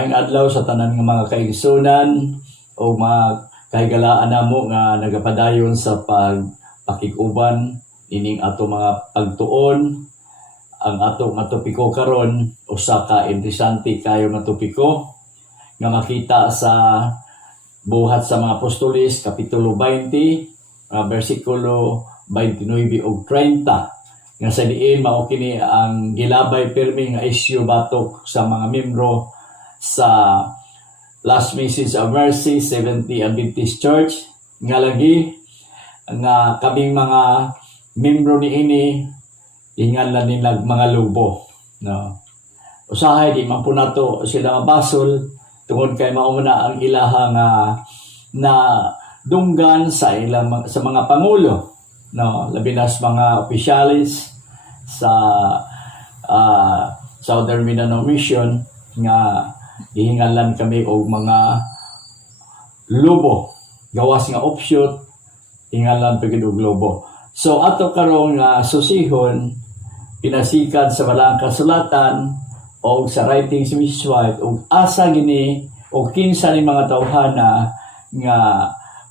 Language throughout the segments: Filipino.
Maayong adlaw sa tanan nga mga kaigsunan o mga kahigalaan namo nga nagapadayon sa pagpakiguban ining ato mga pagtuon. Ang ato nga topiko karon usa ka interesante kayo nga topiko nga makita sa buhat sa mga apostoles kapitulo 20 bersikulo 29 ug 30 nga sa diin mao kini ang gilabay pirmi nga isyu batok sa mga membro sa Last Message of Mercy Seventh-day Adventist Church nga lagi nga kaming mga membro niini ingalan nila mga lubo, no. Usahay di man po nato sila mabasol tungod kay mao na ang ilaha nga na dunggan sa ilang sa mga pangulo, no, labi na sa mga opisyalis sa Southern Mindanao Mission nga gihingalan kami og mga lobo gawas nga offshoot hingalan pagid og lobo. So ato karong susihon pinasikan sa balang kasulatan o sa writings ni Mrs. White o asa gini o kinsa ni mga tawhana nga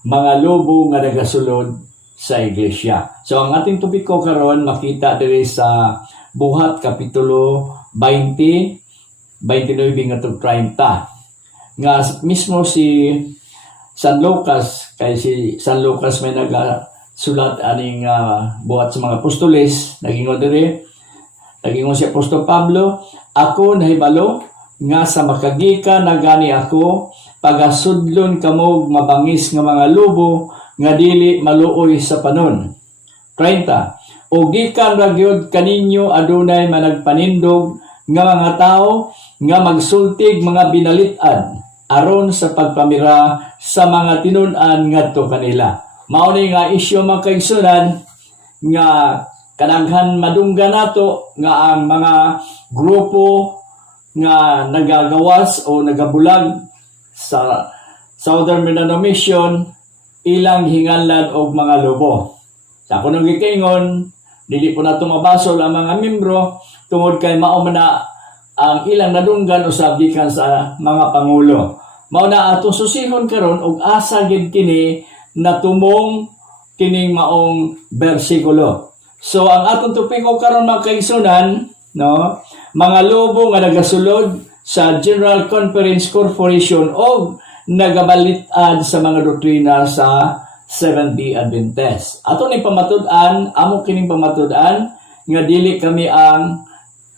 mga lobo nga nagasulod sa iglesia. So ang ating topiko karon makita diri sa Buhat kapitulo 20 29 nga 30 nga mismo si San Lucas kay si San Lucas may nagasulat aning buhat sa mga apostoles nagingon si Apostol Pablo, ako nahibalo nga sa makagika na gani ako pagasudlon kamog mabangis nga mga lobo nga dili maluoy sa panon. 30 o gikan ra gyud kaninyo adunay managpanindog nga mga tao nga magsultig mga binalitan aron sa pagpamira sa mga tinun-an ngadto kanila. Mao ni nga isyu makaigsunan nga kadaghan madunggan nato nga ang mga grupo nga nagagawas o nagabulag sa Southern Mindanao Mission ilang hingalan og mga lobo. Sa ako nang gikaingon, dili po nato mabasol ang mga membro tungod kay mao na ang ilang nadunggan usab gikan sa mga pangulo. Mao na atong susihon karon og asa gid kini natumong kining maong bersikulo. So ang atong topiko karon mga kaigsunan, no, mga lobo nga nagasulod sa General Conference Corporation o nagabalitan sa mga doktrina sa Seventh-day Adventist. Ato ni pamatud-an, amo kining pamatud-an nga dili kami ang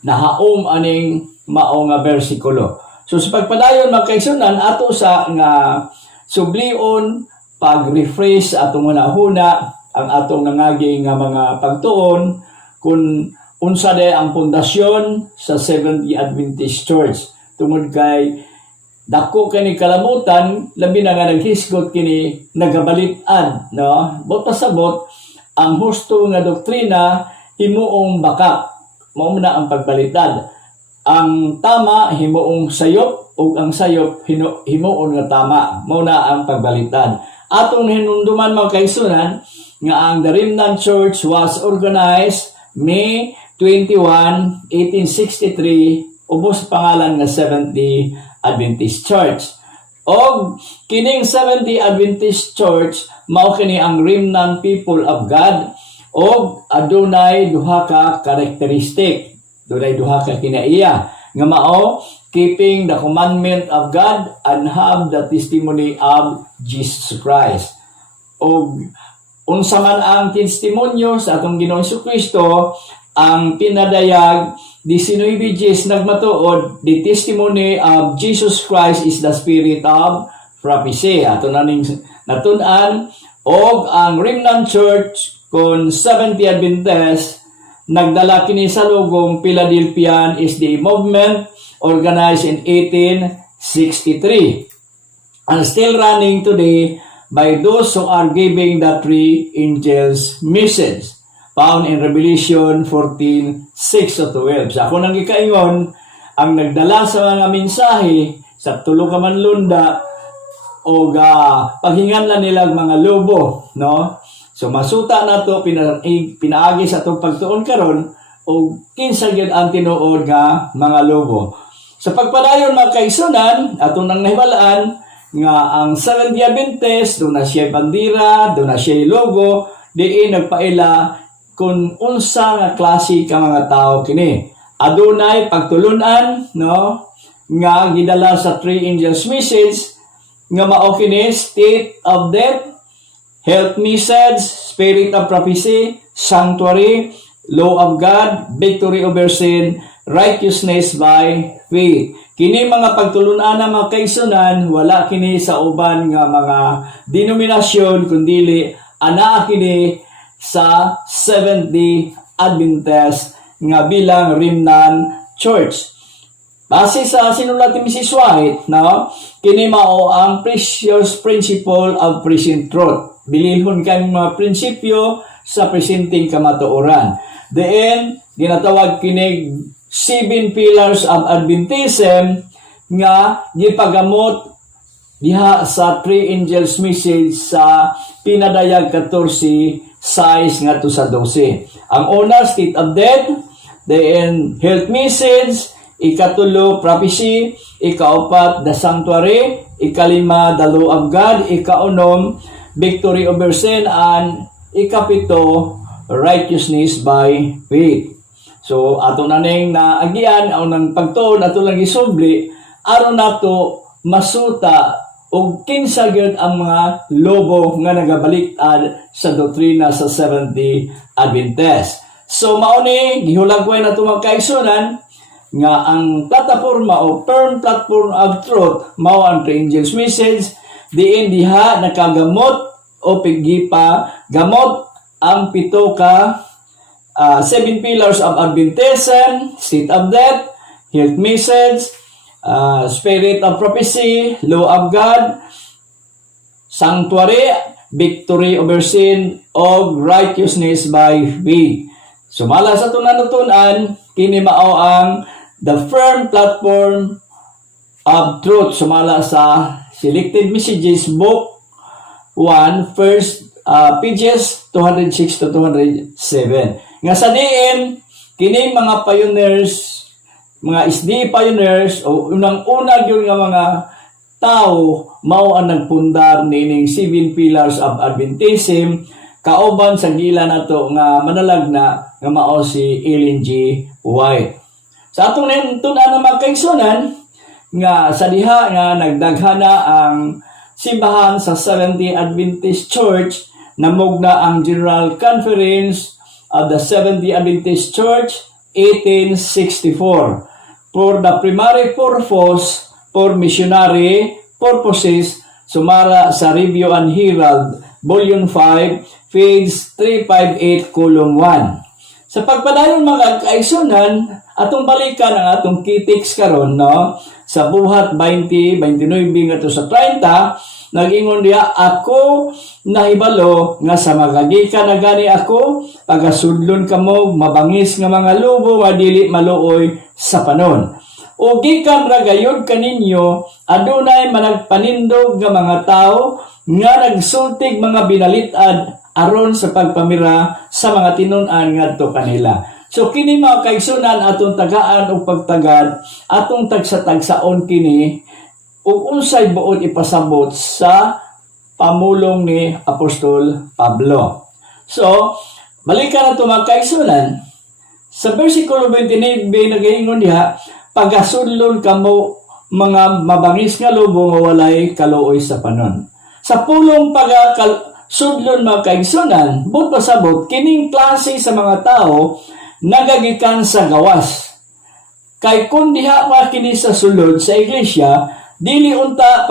nahaom aning mao nga bersikulo. So sa pagpadayon mga kaigsunan ato sa nga sublion pag-refresh atong hunahuna ang atong nangagi nga mga pagtuon kung unsa day ang pundasyon sa Seventh-day Adventist Church tungod kay dako kini kalabutan labi na nga naghisgot kini nagabalitan, no, bot pasabot ang husto nga doktrina himuong baka mao na ang pagbalitad. Ang tama himuong sayop ug ang sayop himuon nga tama mao na ang pagbalitad. Atong hinumduman mga kaigsunan nga ang The Remnant Church was organized May 21, 1863 ubos pangalan nga Seventh-day Adventist Church. Og kining Seventh-day Adventist Church mao kini ang remnant people of God og adunay duha ka karakteristik. Dunay duha ka kinaiya nga mao keeping the commandment of God and have the testimony of Jesus Christ. Og unsa man ang testimonyo sa atong Ginoong Jesucristo ang pinadayag 19 nagmatuod, the testimony of Jesus Christ is the spirit of prophecy. Ato naning natun-an og ang Remnant Church kon Seventh-day Adventist nagdala kini sa lugong Philadelphian SDA movement organized in 1863 and still running today by those who are giving the three angels message found in Revelation 14:6-12. Sa ako nang gikaingon, ang nagdala sa mga mensahe sa tulo ka manlunda o paghinganlan nila mga lobo, no? So masuta na to pinaagi sa itong pagtuon karon o kinsa gyud ang tinuod nga mga lobo. Sa pagpadayon mga kaigsunan, atong nang nahibalaan nga ang Seventh Day Adventist, doon na siya bandira, doon na siya logo, diin nagpaila kung unsa nga klase ka mga tao kini. Adunay pagtulunan, no, nga gidala sa three angels message nga mao kini state of death, health message, spirit of prophecy, sanctuary, law of God, victory over sin, righteousness by faith. Kini mga pagtulunan na mga kaigsunan, wala kini sa uban nga mga denominasyon, kundi ana kini sa Seventh-day Adventist nga bilang Remnant Church. Base sa sinulat ni Mrs. White, no, kini mao ang precious principle of present truth. Bilihon kang mga prinsipyo sa presenting kamatuoran. Then, ginatawag kini 7 pillars of Adventism nga gipagamot diha sa three angels message sa pinadayag 14 size ngadto sa 12. Ang una, state of death, then health message, ikatulo, prophecy, ikaapat, the sanctuary, ikalima, the law of God, ikaunom, victory over sin, and ikapito, righteousness by faith. So, ato na ning naagian, o nang pagtuon, ato lang isubli, aron nato masuta o kinsa gyud ang mga lobo nga nagabaliktad sa doktrina sa Seventh-day Adventist. So, mauni, gihulagway na ito mga kaigsunan, nga ang plataforma o firm platform of truth, mao ang three angels message, diin diha nakagamot o pigipa gamot ang pito ka 7 pillars of Adventism, state of death, health message, spirit of prophecy, law of God, sanctuary, victory over sin, o righteousness by faith. Sumala sa tunan-tunan, kini mao ang the firm platform of truth. Sumala sa Selected Messages Book 1, first pages 206 to 207. Nga sa diin, kini mga pioneers, mga SD pioneers, o unang-una yun nga mga tao, mao ang nagpundar nining 7 pillars of Adventism, kauban sa gila nato nga manalag na nga mao si Ellen G. White. Sa atong tunan na mga kaigsunan, nga sa diha nga nagdaghana ang simbahan sa Seventh-day Adventist Church, namugna ang General Conference of the Seventh-day Adventist Church 1864 for the primary purpose for missionary purposes, sumara sa Review and Herald Volume 5 page 358 column 1. Sa pagpadayon mga kaigsunan, atong balikan ang atong kitiks karon, no, sa buhat 20, 29 ngadto sa 30. Nag-ingon diya, ako nahibalo nga sa magagikan na gani ako, pagasudlon kamo, mabangis nga mga lubo, nga dili maluoy sa panon. O gikan ra gayud kaninyo, adunay managpanindog nga mga tao, nga nagsultig mga binalitad, aron sa pagpamira sa mga tinun-an ngadto kanila. So kini mga kaigsunan, atong tagaan o pagtagad, atong tagsa-tagsaon kini, ug unsay buot ipasabot sa pamulong ni Apostol Pablo. So, balikan nato mga kaigsunan. Sa versikulo 29 nagaingon diha, pagasudlon kamo mga mabangis nga lubo nga walay kaluoy sa panon. Sa pulong pagasudlon mga kaigsunan, buot pasabot kining klase sa mga tao nagagikan sa gawas. Kay kun diha kini sa sulod sa iglesia, dili unta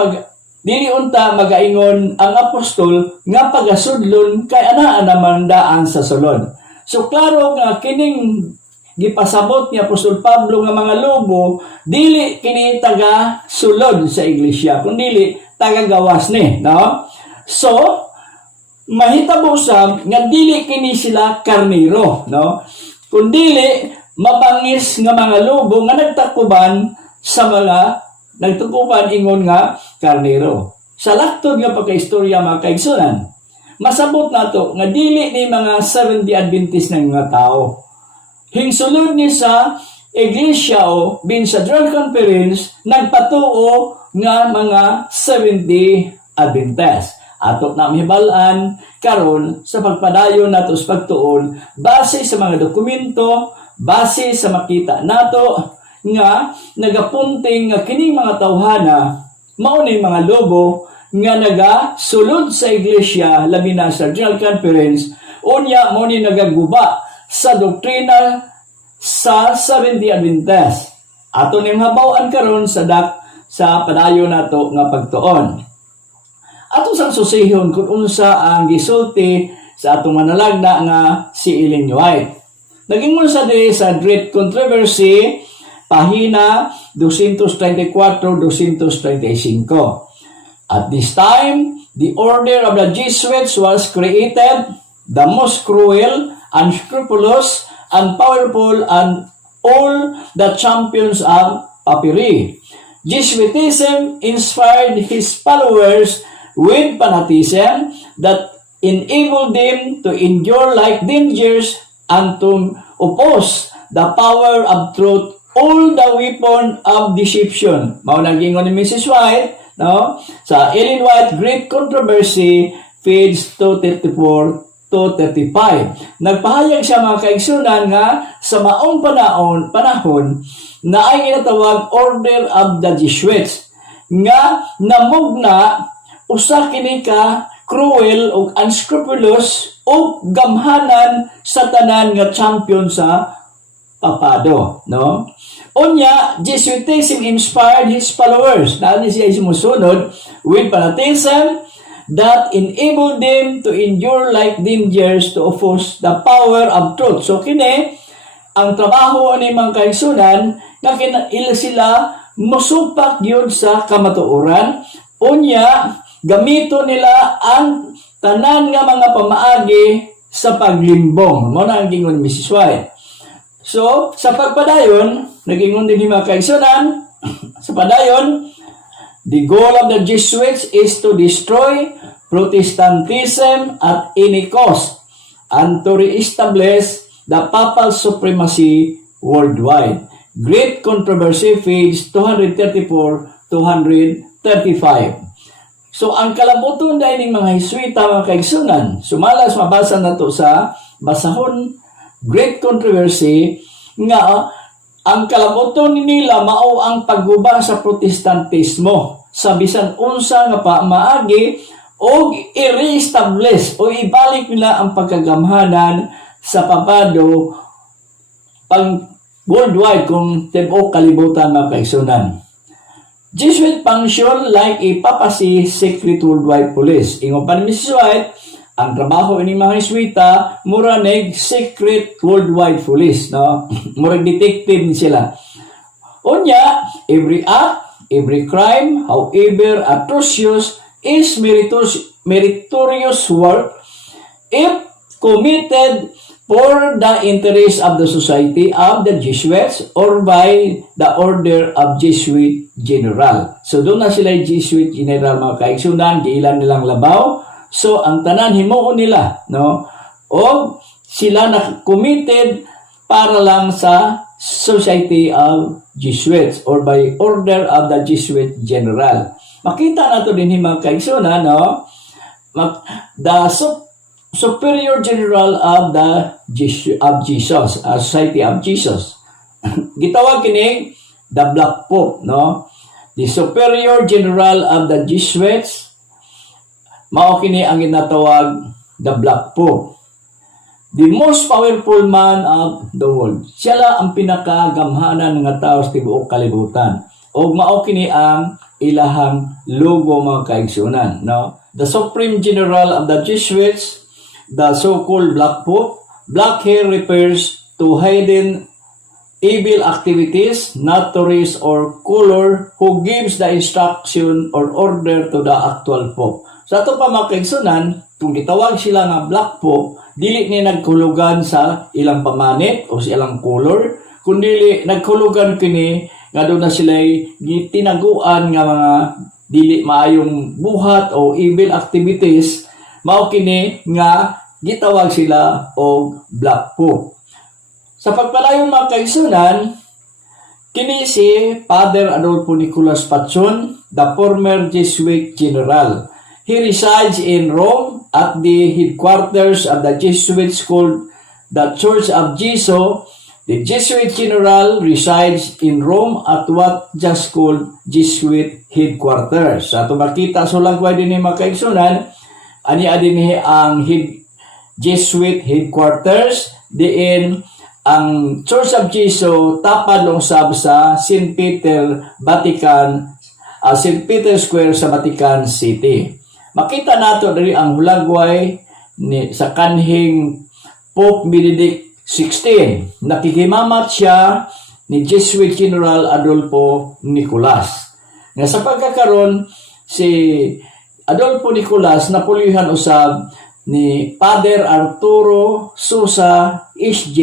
magaingon ang apostol nga pagasudlon kay anaa naman daan sa sulod. So klaro nga kining gipasabot ni Apostol Pablo nga mga lobo, dili kini taga sulod sa iglesia, kundi taga gawas ni, no? So mahitabo sa nga dili kini sila karnero, no? Kundi mabangis nga mga lobo nga nagtakuban sa mga nagtukupan ingon nga karnero. Sa laktod nga pagkaistorya mga kaigsunan, masabot nato nga dili ni mga Seventh-day Adventist ng mga tao. Hingsulod ni sa iglesia o bin sa General Conference nagpatuo nga mga 70 Adventist. Ato na mihibalaan karon sa pagpadayon nato sa pagtuon base sa mga dokumento, base sa makita nato nga nagapunting nga kining mga tawhana mao ni mga lobo nga nagasulod sa iglesia labi na sa General Conference unya mao ni nagaguba sa doktrina sa 70 Adventist. Ato ning mabaw-an karon sa padayon nato nga pagtuon. Ato sang susihon kung unsa ang gisulti sa atong manalagda nga si Ellen White. Naging unsa diri sa Great Controversy, pahina 234-235. At this time, the order of the Jesuits was created, the most cruel, unscrupulous, and powerful, and all the champions of papyri. Jesuitism inspired his followers with fanatism that enabled them to endure like dangers and to oppose the power of truth, all the weapon of deception. Mao nagingon ni Mrs. White, no? Sa Ellen White Great Controversy, page 234-235. Nagpahayag siya mga kaigsunan nga sa maong panahon na ay ginatawag Order of the Jesuits nga namugna usa kini ka cruel ug unscrupulous ug gamhanan sa tanan nga champion sa papado, no? Unya, Jesuitism inspired his followers. Dahil siya sumusunod with fanatism that enabled them to endure like dangers to oppose the power of truth. So kini ang trabaho ni mga kaigsunan nga ila sila musupak gyud sa kamatuoran. Unya, gamito nila ang tanan nga mga pamaagi sa paglimbong. Mo na ang gingon ni Mrs. White. So, sa pagpadayon, nagingon din ni mga kaigsunan, sa padayon, the goal of the Jesuits is to destroy Protestantism at any cost and to reestablish the papal supremacy worldwide. Great Controversy, page 234-235. So, ang kalabuton dahil ng mga Hiswita, mga kaigsunan, sumalas mabasa na to sa basahon Great Controversy, nga ang kalabuton nila mao ang pagguba sa Protestantismo sa bisan unsa nga pamaagi o i-reestablish o ibalik nila ang pagkagamhanan sa papado pang worldwide kung tibuok kalibutan mga kaigsunan. Jesuit function like a papacy secret worldwide police. Ingon pa ni Mrs. White, ang trabaho ini mga Jesuita mura nag secret worldwide police, no? Mura detective ni sila. Unya, every act, every crime, however atrocious, is meritorious work if committed for the interest of the Society of the Jesuits or by the Order of Jesuit General. So doon na sila Jesuit General mga kaigsunan, giilan nilang labaw. So ang tanan himuon nila, no? O sila na committed para lang sa Society of Jesuits or by Order of the Jesuit General. Makita nato din mga kaigsunan, no? The Superior General of Jesus, Society of Jesus. Gitawag kini the Black Pope, no? The Superior General of the Jesuits, mao kini ang ginatawag the Black Pope. The most powerful man of the world. Siya la ang pinakagamhanan nga tao sa tibuok kalibutan. O mao kini ang ilahang logo mga kaigsunan, no? The Supreme General of the Jesuits, the so-called Black Pope. Black hair refers to hidden evil activities, not to race or color, who gives the instruction or order to the actual Pope. Sa ito pa mga kaigsunan, kung gitawag sila nga Black Pope, dili ni nagkulugan sa ilang pamanit o sa ilang color, kundi nagkulugan kini nga doon na sila tinaguan nga mga dili maayong buhat o evil activities, mao kini nga gitawag sila og Black Pope. Sa pagpalayong mga kaigsunan, Kini si Father Adolfo Nicolas Pachon, the former Jesuit general. He resides in Rome at the headquarters of the Jesuits called the Church of Jesus. The Jesuit general resides in Rome at what just called Jesuit headquarters. Sa makita so lang kwa din mga kaigsunan, ani adin ang Jesuit headquarters diin ang Church of Jesus tapad lungsab sa St. Peter St. Peter Square sa Vatican City. Makita nato diri ang hulagway sa kanhing Pope Benedict XVI. Nakikimamat siya ni Jesuit General Adolfo Nicolas. Nga sa pagkakaroon si Adolfo Nicolas napulihan usab ni Father Arturo Sosa SJ,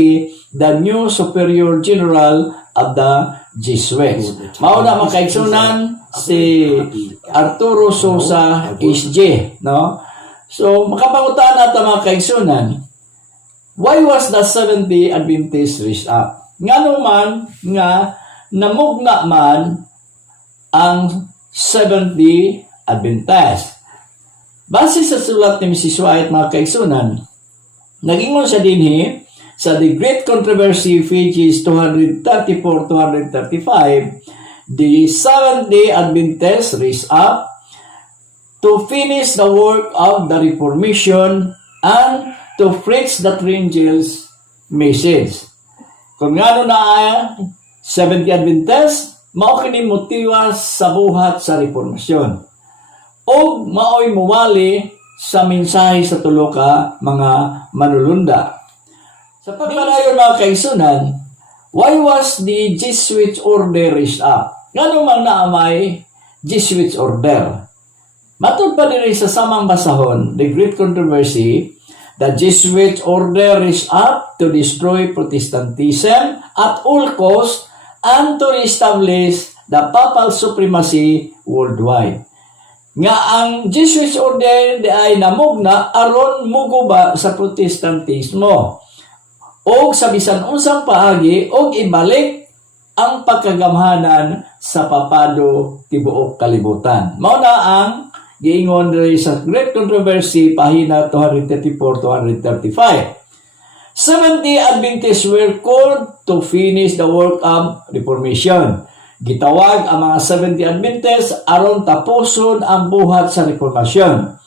the new Superior General of the Jesuits. Mao na makaigsunan si Arturo Sosa SJ, no? So makapangutan nato mga kaigsunan, why was the Seventh-day Adventist raised up? Ngano man nga namugna man ang Seventh-day Adventist. Base sa sulat ni Mrs. White, mga kaigsunan, nagingon sa dinhi sa The Great Controversy, pages 234-235, the Seventh-day Adventists raised up to finish the work of the Reformation and to preach the Angel's message. Kung ngano na Seventh-day Adventist, mao kini motiwa sa buhat sa Reformasyon. O maoy muwali sa mensahe sa tulo ka mga manulunda. Sa pagpadayon mga kaigsunan, why was the Jesuit order raised up? Ngano man naamay Jesuit order? Matod pa diri sa samang basahon, The Great Controversy, the Jesuit order raised up to destroy Protestantism at all costs and to establish the papal supremacy worldwide. Nga ang Jesuit order ay namugna aron muguba sa Protestantismo o sa bisan unsang paagi o ibalik ang pagkagamhanan sa papado tibuok kalibutan. Mao na ang giingon diri sa Great Controversy pahina 234-235. Seventh-day Adventists were called to finish the work of Reformation. Gitawag ang mga Seventh-day Adventists aron tapuson ang buhat sa Reformasyon.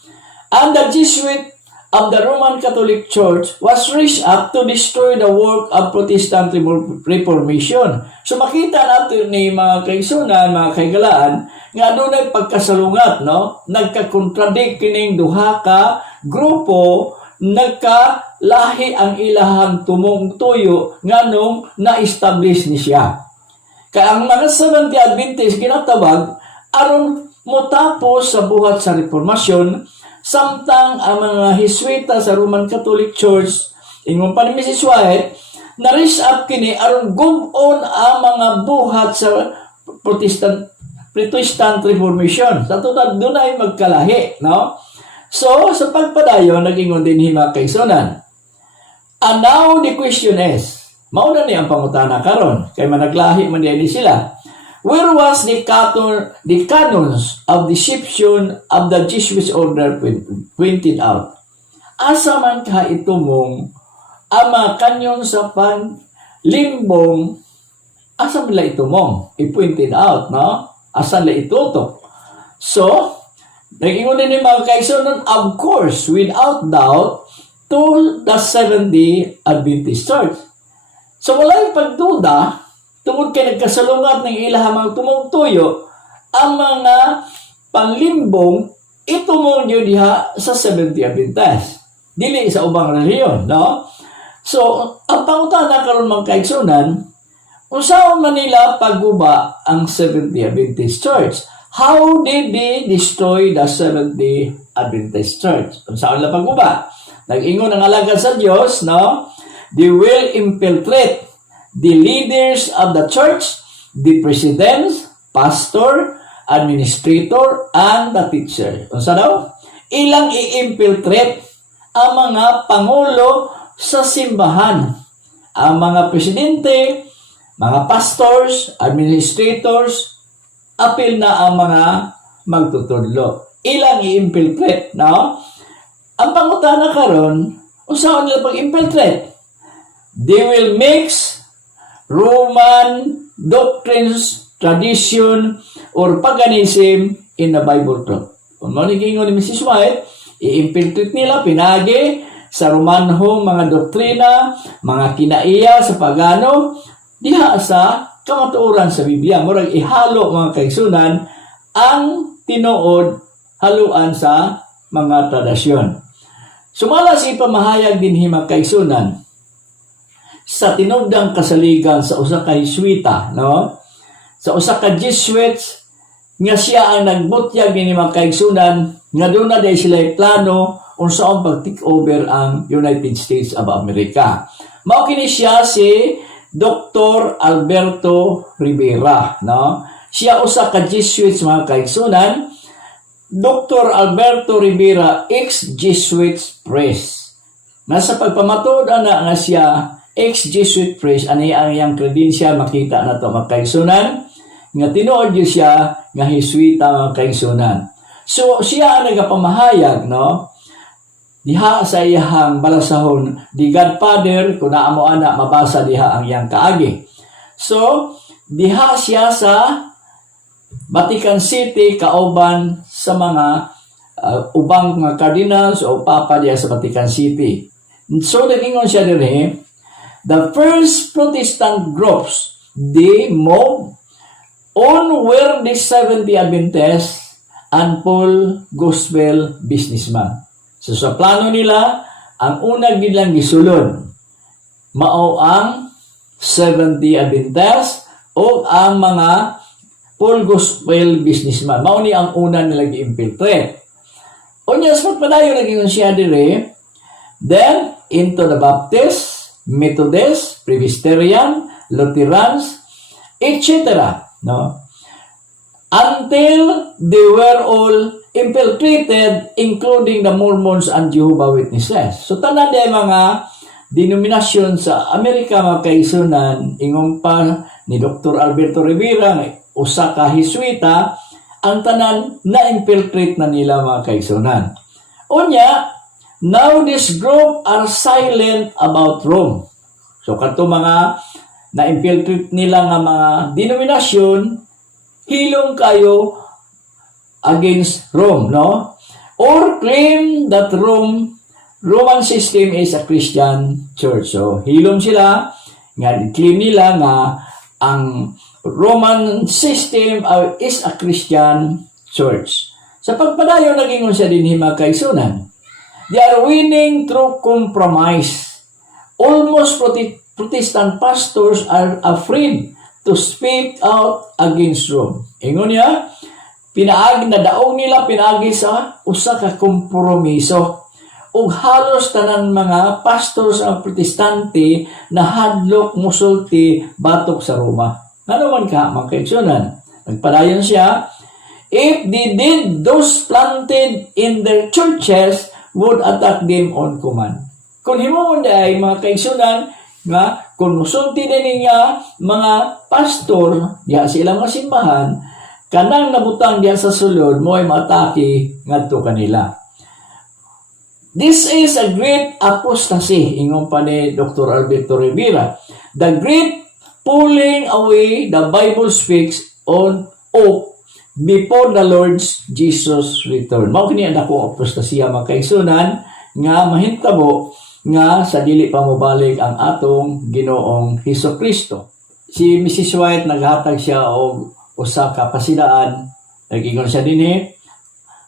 And the Jesuit of the Roman Catholic Church was raised up to destroy the work of Protestant Reformation. So makita natin ni mga kaigsunan, mga kaigalaan, nga doon ay pagkasalungat, no? Nagka-contradict kining duha ka grupo, nagkalahi ang ilahang tumong tuyo nga nung na-establish ni siya. Kaya ang mga Seventh-day Adventists ginatawag aron motapos sa buhat sa Reformasyon, samtang ang mga Jesuita sa Roman Catholic Church, ingon pa ni Mrs. White, na-raise up kini aron gub-on ang mga buhat sa Protestant Reformation. Sa tutad doon ay magkalahi, no? So, sa pagpadayon, nag-ingon din mga kaigsunan. And now the question is, mauna ni ang pangutana karon kay managlahi man diyan sila. Where was the canons of deception of the Jesuit order pointed out? Asa man ka itumong ang mga kanyon sa panlimbong, asa man la itumong? I-pointed out, no? Asa la itutok? So, nag-ingon din mga kaigsunan, of course, without doubt, to the Seventh-day Adventist Church. So wala yung pagduda, tungod kay nagkasalungat ng ilahamang tumugtuyo, ang mga panglimbong itumong nyo diha sa Seventh-day Adventist. Dili sa ubang reliyon, no? So, ang pangutana karon mga kaigsunan, unsaon man nila pagguba ang Seventh-day Adventist Church? How did they destroy the Seventh-day Adventist Church? Unsaon nila pagguba? Nag-ingon ang alagad sa Dios, no? They will infiltrate the leaders of the church, the presidents, pastor, administrator, and the teacher. Unsa daw? Ilang i-infiltrate ang mga pangulo sa simbahan, ang mga presidente, mga pastors, administrators, apil na ang mga magtutudlo. Ilang i-infiltrate, no? Ang pangutana karon, usahan nila pag-infiltrate. They will mix Roman doctrines, tradition, or paganism in the Bible truth. Kung manigingon ni Mrs. White, i-infiltrate nila, pinagi sa Romanhong mga doktrina, mga kinaiya sa pagano, diha sa kamatuoran sa Biblia. Murag ihalo mga kaigsunan ang tinuod haluan sa mga tradisyon. Sumala si pamahayag din mga kaigsunan sa tinubdang kasaligan sa usa ka Jesuita, no? Sa usa ka Jesuits nga siya ang nagbutyag ni mga kaigsunan nga doon na dahil sila plano unsaon pag-take over ang United States of America. Mao kini siya si Dr. Alberto Rivera, no? Siya usa ka Jesuits mga kaigsunan. Dr. Alberto Rivera, ex-Jesuit priest. Nasa pagpamatud ana nga siya ex-Jesuit priest, ani ang iyang credential, makita na to mga kaigsunan nga tinuod gyud siya nga Jesuita mga kaigsunan. So siya ang nagapamahayag, no? Diha sa iyang balasahon, the Godfather, kung naamo ana mabasa diha ang iyang kaagi. So diha siya sa Vatican City kauban sa mga ubang mga cardinals o papa diha sa Vatican City. So nagingon siya dinhi, the first Protestant groups they move on were the 70 Adventists and Paul gospel businessman. So sa plano nila, ang una nilang gisulod mao ang 70 Adventists o ang mga Paul gospel businessman. Mao ni ang una nilang gi-infiltrate. Unya sa pagpadayon naging siya dire, then into the Baptist, Methodist, Presbyterian, Lutherans, etc. No? Until they were all infiltrated, including the Mormons and Jehovah's Witnesses. So tanan day mga denominasyon sa Amerika mga kaigsunan, ingon pa ni Dr. Alberto Rivera, usa ka Jesuita, ang tanan na-infiltrate na nila mga kaigsunan. Unya, now this group are silent about Rome. So kato mga na-infiltrate nila nga mga denominasyon, hilong kayo against Rome, no? Or claim that Roman system is a Christian church. So hilong sila, nga claim nila nga ang Roman system is a Christian church. Sa pagpadayon naging siya din mga kaigsunan. They are winning through compromise. Almost Protestant pastors are afraid to speak out against Rome. Ingon niya, pinaagi na daong nila pinaagi sa usa ka kompromiso. Ug halos tanan mga pastors ang Protestante na hadlok musulti batok sa Roma. Ano man ka, mga kaigsunan? Nagpadayon siya, if they did, those planted in their churches would attack them on command. Kung himuon ay mga kaigsunan, nga kung musulti din niya mga pastor diha sa ilang mga simbahan, kanang nabutang diha sa sulod mo ay matake ngadto kanila. This is a great apostasy, ingon pa ni Dr. Alberto Rivera. The great pulling away the Bible speaks on before the Lord Jesus return. Mao kini ang dako apostasya mga kaigsunan nga mahitabo nga sa dili pa mobalik ang atong Ginoong Hesukristo. Si Mrs. White naghatag siya og usa ka pasidaan, nag-ingon siya dinhi,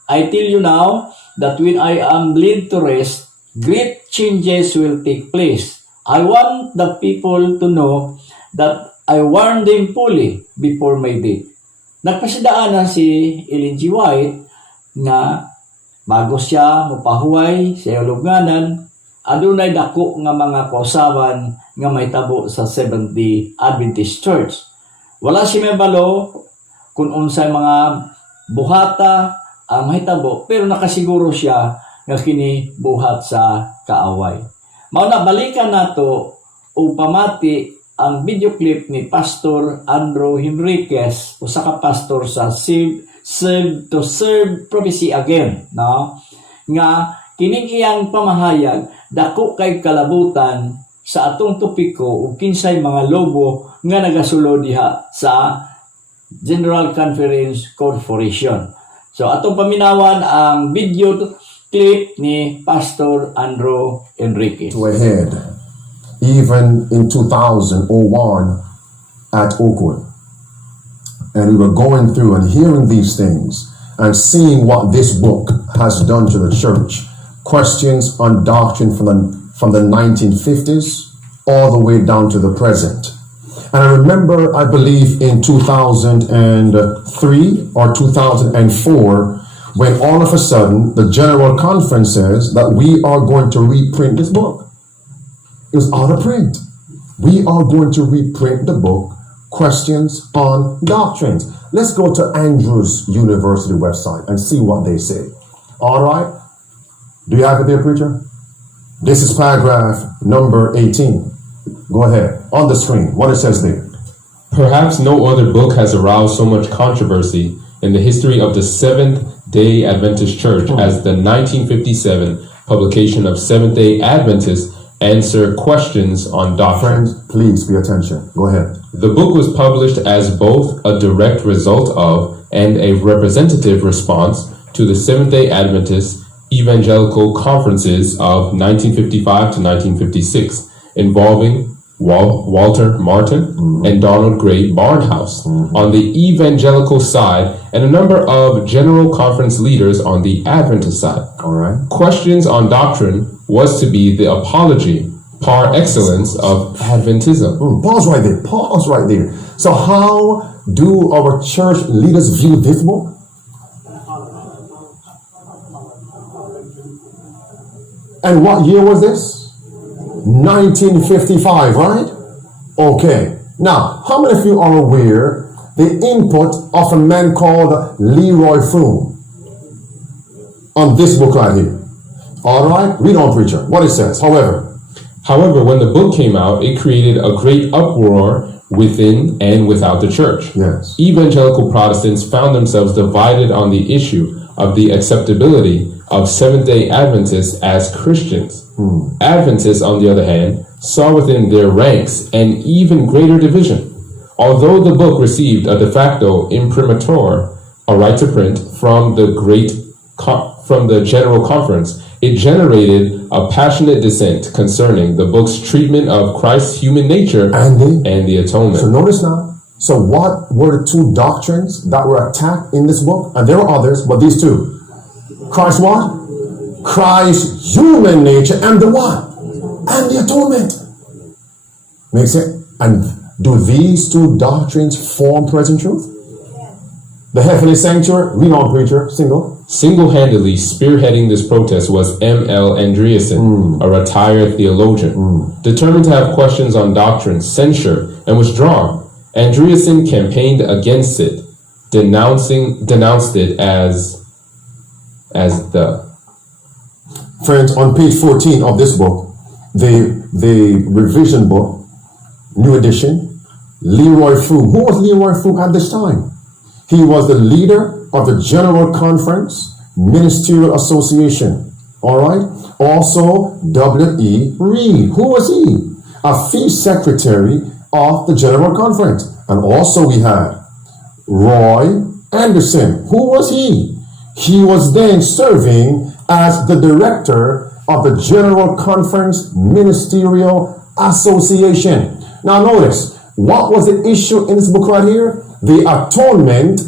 I tell you now that when I am laid to rest, great changes will take place. I want the people to know that I warned them fully before my death. Nagpasidaan na si Ellen G. White na bago siya mapahuway sa lubnganan, adunay dako nga mga kausaban nga may tabo sa Seventh-day Adventist Church. Wala si mebalo kung unsay mga buhata ang mahitabo, pero nakasiguro siya nga kini buhat sa kaaway. Mao na balikan nato og pamati ang video clip ni Pastor Andrew Henriquez, usa ka pastor sa Serve to Serve Prophecy Again, no? Nga kining iyang pamahayag dako kay kalabutan sa atong topiko ug kinsay mga lobo nga nagasulod diha sa General Conference Corporation. So atong paminawan ang video clip ni Pastor Andrew Enriquez. Ahead, even in 2001 at Oakwood. And we were going through and hearing these things and seeing what this book has done to the church. Questions on doctrine from the 1950s all the way down to the present. And I remember, I believe in 2003 or 2004, when all of a sudden the General Conference says that we are going to reprint this book. It was out of print. We are going to reprint the book, Questions on Doctrines. Let's go to Andrews University website and see what they say. All right. Do you have it there, preacher? This is paragraph number 18. Go ahead. On the screen, what it says there. Perhaps no other book has aroused so much controversy in the history of the Seventh-day Adventist Church as the 1957 publication of Seventh-day Adventists Answer Questions on Doctrine. Friends, please pay attention. Go ahead. The book was published as both a direct result of and a representative response to the Seventh-day Adventist Evangelical Conferences of 1955 to 1956, involving Walter Martin and Donald Gray Barnhouse on the evangelical side and a number of General Conference leaders on the Adventist side. All right. Questions on Doctrine was to be the apology par excellence of Adventism. Pause right there. Pause right there. So how do our church leaders view this book? And what year was this? 1955, right? Okay. Now, how many of you are aware the input of a man called Leroy Froom on this book right here? All right, read on, preacher. What it says. However, when the book came out, it created a great uproar within and without the church. Yes. Evangelical Protestants found themselves divided on the issue of the acceptability of Seventh-day Adventists as Christians. Adventists, on the other hand, saw within their ranks an even greater division. Although the book received a de facto imprimatur, a right to print, from the General Conference, it generated a passionate dissent concerning the book's treatment of Christ's human nature and the atonement. So notice now. So what were the two doctrines that were attacked in this book? And there were others, but these two. Christ what? Christ's human nature and the what? And the atonement. Makes sense? And do these two doctrines form present truth? The heavenly sanctuary, read on, preacher, Single-handedly spearheading this protest was M.L. Andreasen, a retired theologian. Determined to have questions on doctrine censured and withdrawn, Andreasen campaigned against it, denounced it as the... Friends, on page 14 of this book, the revision book, new edition, Leroy Froom. Who was Leroy Froom at this time? He was the leader of the General Conference Ministerial Association. All right. Also, W.E. Reed. Who was he? A feast secretary of the General Conference. And also we had Roy Anderson. Who was he? He was then serving as the director of the General Conference Ministerial Association. Now notice, what was the issue in this book right here? The atonement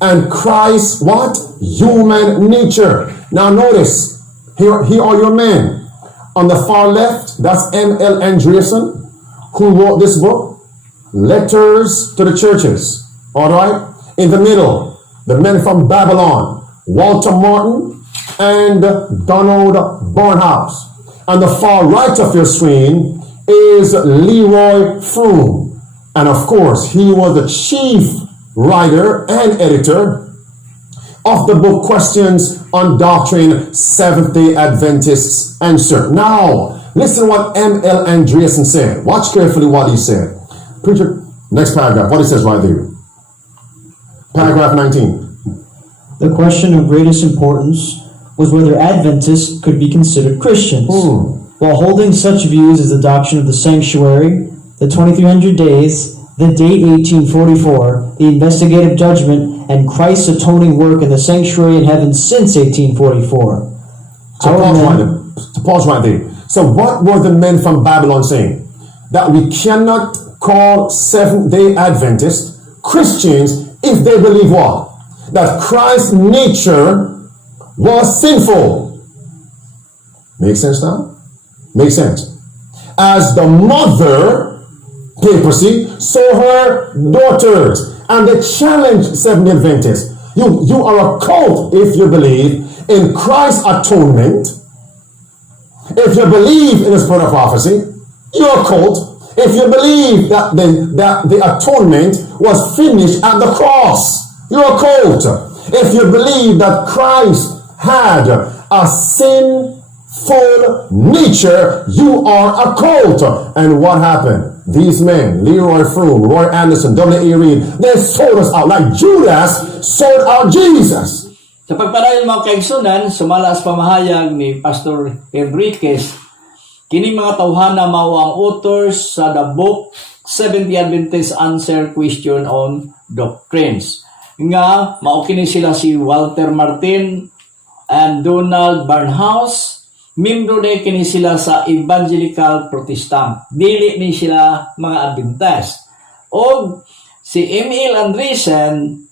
and Christ's what? Human nature. Now notice, here are your men. On the far left, that's M.L. Andreasen, who wrote this book, Letters to the Churches. All right? In the middle, the men from Babylon, Walter Martin and Donald Barnhouse. On the far right of your screen is Leroy Froom. And of course, he was the chief writer and editor of the book Questions on Doctrine, Seventh-day Adventists Answer. Now, listen what M.L. Andreasen said. Watch carefully what he said. Preacher, next paragraph. What it says right there. Paragraph 19. The question of greatest importance was whether Adventists could be considered Christians. While holding such views as the doctrine of the sanctuary, the 2300 days, the date 1844, the investigative judgment, and Christ's atoning work in the sanctuary in heaven since 1844. So pause right there. So what were the men from Babylon saying? That we cannot call Seventh-day Adventists Christians if they believe what? That Christ's nature was sinful. Make sense now? Makes sense. As the mother, papacy, saw her daughters, and they challenged Seventh-day Adventists. You are a cult if you believe in Christ's atonement. If you believe in the spirit of prophecy, you're a cult. If you believe that the atonement was finished at the cross, you're a cult. If you believe that Christ had a sinful nature, you are a cult. And what happened? These men, Leroy Froome, Roy Anderson, W.A. Reed, they sold us out like Judas sold out Jesus. Sa pagpadayon mga kaigsunan, sumala sa pamahayag ni Pastor Enriquez, kining mga tawhana mao ang authors sa the book 70 Adventist Answer Question on Doctrines. Nga, mao kini sila si Walter Martin and Donald Barnhouse. Membro na kini sila sa Evangelical Protestant. Dili ni sila mga Adventist. O si Emil Andresen,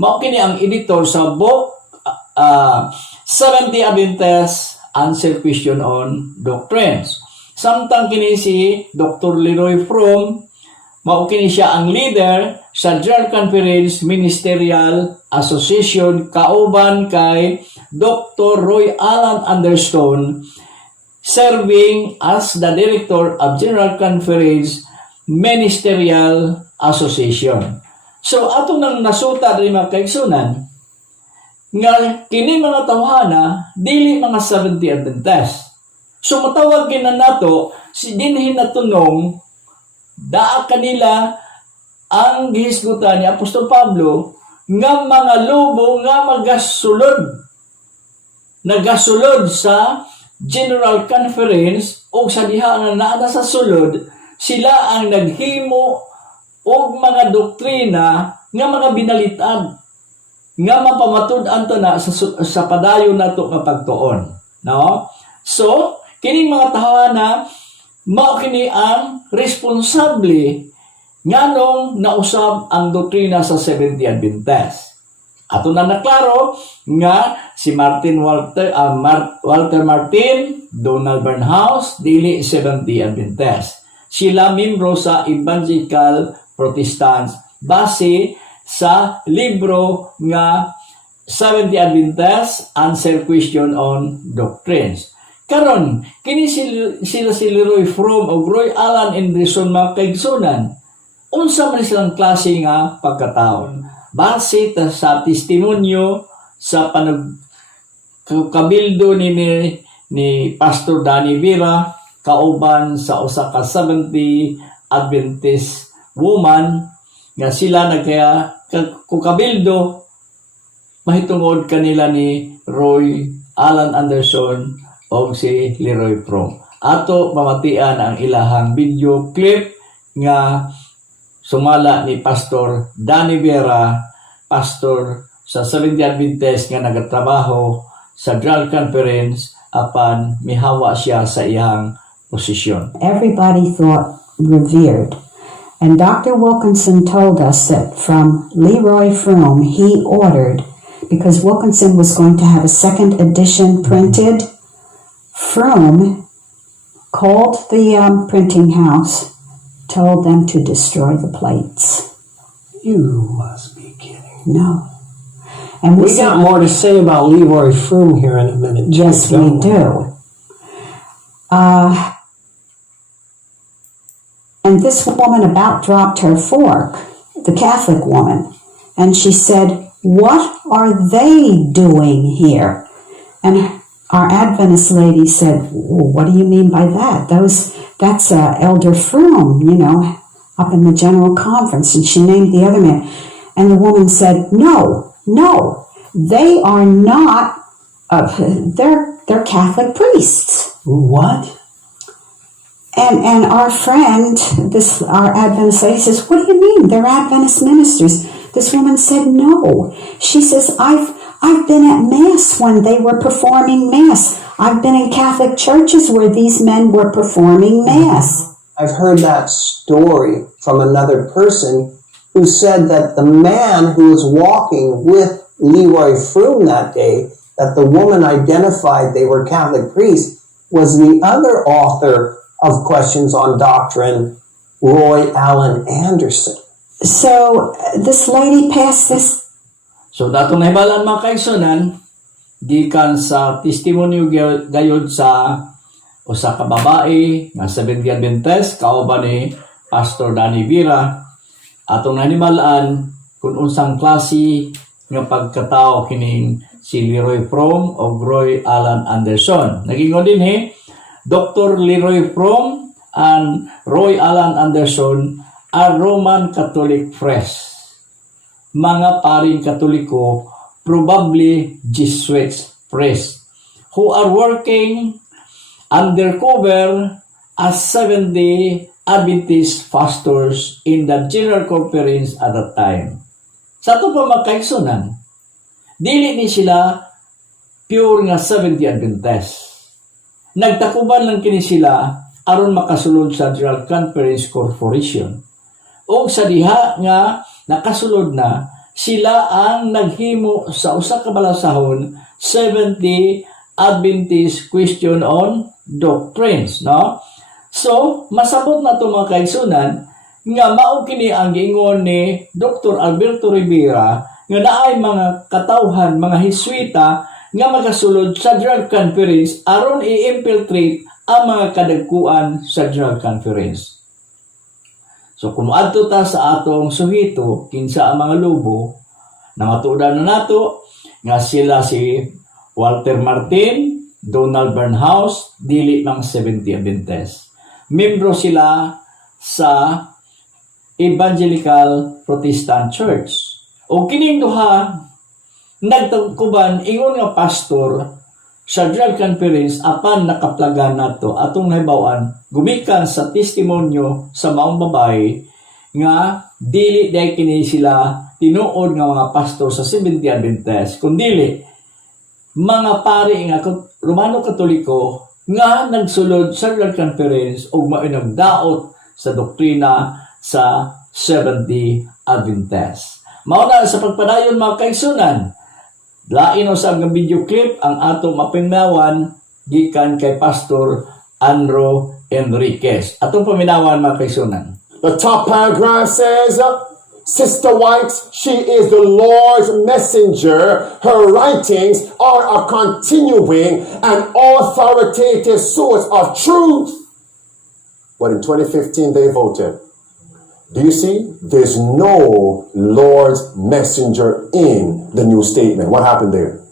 mao kini ang editor sa book 70 Adventist Answer Question on Doctrines. Samtang kini si Dr. Leroy Froome, mao kini siya ang leader sa General Conference Ministerial Association kauban kay Dr. Roy Alan Anderson, serving as the director of General Conference Ministerial Association. So ato nang nasuta rin mga kaigsunan nga kini mga tawhana dili mga 70 Adventist. So matawag ginan nato si dinhin natunong daa kanila ang gihisgutan ni Apostol Pablo nga mga lobo nga nagasulod sa General Conference o sa diha nga naa sa sulod, sila ang naghimo og mga doktrina nga mga binalitad nga mapamatud-an ta na sa padayon nato nga pagtuon, no? So kining mga tawhana mao kini ang responsable nganong nausab ang doktrina sa Seventh Day Adventist. Ato na naklaro nga si Walter Martin, Donald Barnhouse, dili Seventh Day Adventist. Sila membro sa Evangelical Protestants base sa libro nga 70 Adventist Answer Question on Doctrines. Karon, kini sila si Leroy Froome o Roy Alan Anderson mga kaigsunan. Unsa man silang klase nga pagkataon? Base sa testimonyo sa kabildo ni Pastor Danny Vera kauban sa usa ka 70 Adventist woman nga sila nagkaya kabildo mahitungod kanila ni Roy Alan Anderson o si Leroy Froome. Ato pamatian ang ilahang video clip nga sumala ni Pastor Danny Vera, pastor sa Seventh Day Adventist nga nagatrabaho sa General Conference apan mihawa siya sa iyang posisyon. Everybody thought revered. And Dr. Wilkinson told us that from Leroy Froome, he ordered, because Wilkinson was going to have a second edition printed, Froome called the printing house, told them to destroy the plates. You must be kidding. No. And We got more to say about Leroy Froome here in a minute. Yes, we do. And this woman about dropped her fork, the Catholic woman, and she said, "What are they doing here?" And our Adventist lady said, well, "What do you mean by that? That's Elder Froome, up in the general conference, and she named the other man. And the woman said, no, they are not, they're Catholic priests. What? And our friend, our Adventist lady says, what do you mean? They're Adventist ministers. This woman said, no. She says, I've been at Mass when they were performing Mass. I've been in Catholic churches where these men were performing Mass. I've heard that story from another person who said that the man who was walking with Leroy Froome that day, that the woman identified they were Catholic priests, was the other author of Questions on Doctrine, Roy Allen Anderson. So this lady passed this. So dato nahibalan mga kaigsunan, gikan sa testimonyo gayud sa usa ka babae nga Seventh-day Adventist kauban ni Pastor Danny Vera, atong nahibalan kung unsang klase nga pagkatao kining si Leroy Froome o Roy Allen Anderson. Nagingon din Dr. Leroy Froome and Roy Allen Anderson are Roman Catholic priests. Mga paring Katoliko, probably Jesuit priests, who are working undercover as Seventh-day Adventist pastors in the General Conference at that time. Sa ito pa makaigsunan, dili ni sila pure nga Seventh-day Adventist. Nagtakuban lang kini sila aron makasulod sa General Conference Corporation. O sa diha nga nakasulod na, sila ang naghimo sa usa ka balasahon Seventh-day Adventist Question on Doctrines, no? So, masabot na ito mga kaigsunan nga mao kini ang giingon ni Dr. Alberto Rivera nga naay mga katawhan, mga Hiswita nga magasulod sa General Conference aron i-infiltrate ang mga kadagkuan sa General Conference. So kung adto ta sa atong suhito kinsa ang mga lobo, namatudan na nato nga sila si Walter Martin, Donald Bernhaus, dili mang Seventh-day Adventist. Membro sila sa Evangelical Protestant Church. O kining duha nagtagkuban ingon nga pastor sa General Conference apan nakaplagan nato atong nahibawan gumikan sa testimonyo sa maong babae nga dili day kini sila tinuod nga mga pastor sa Seventh-day Adventist kundi mga pari nga Romano Katoliko nga nagsulod sa General Conference ug mao nagdaot sa doktrina sa Seventh-day Adventist. Mao na sa pagpadayon mga kaigsunan, lain sa ang video clip ang ato mapinawan gikan kay Pastor Andrew Enriquez. Atong paminawan mga kaigsunan. The top paragraph says, Sister White, she is the Lord's messenger. Her writings are a continuing and authoritative source of truth. But in 2015, they voted. Do you see? There's no Lord's messenger in the new statement. What happened there?